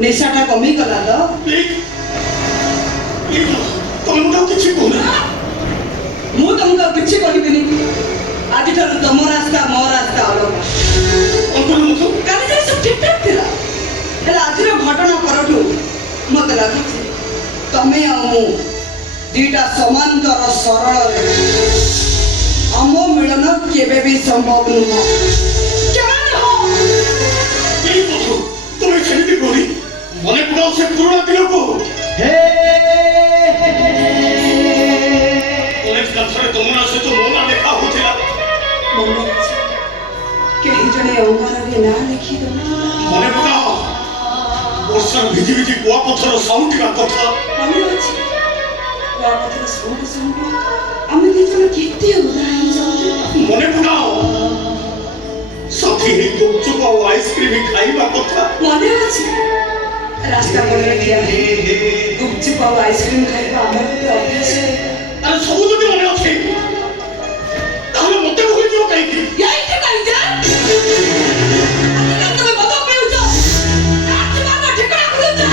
निशाटा कमी गला तो तुमको किसी को ना मु तुमको किसी को नहीं आज ठार तुम रास्ता मो रास्ता अलग काली जे सब ठीक ठाक थिला हेला आज घटना परठू मत लागुଛି तमे आ मु दीटा समांतर सरल अम मिलन केबे भी संभव नुह केबे हो तुम्हें खेलती गोरी मने पड़ाओ से पुराना दिनों को कॉलेज का थोड़े तुमरा से तो मोना देखा होतिला मने केही जने अंगार रे ना लिखि दो मने पड़ाओ वर्षर भिजी भिजी कुआ पत्थर साउंड का कथा मने अछि कुआ पत्थर साउंड आमे दिजन केते उदाहरण जाउ मने पड़ाओ साथी ही गुपचुप और आइसक्रीम खाइबा कथा मने अछि रास्ता पर किया है गुपचुप और आइसक्रीम खाइबा हमर के अभ्यास है अरे सब जदी मने अछि ताहले मते भूल जो कहि की यही के कहि जा तुम मत पे उठो आज बाबा ठिकाना खुल जा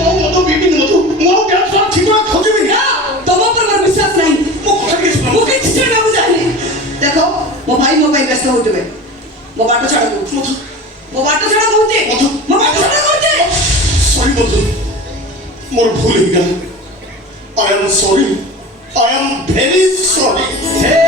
ओ मतो मीटिंग मतो मो क्या सब ठिकाना खोजबी ना तुम पर मोर विश्वास नहीं मो कथा के सुनो मो के छिछे ना बुझानी देखो मो भाई मो पे व्यस्त होतबे मो बाटो छाड़ दो मो बाटो छाड़ कहते मो बाटो छाड़ कहते सॉरी मधु मोर भूल हो गया I am sorry I am very sorry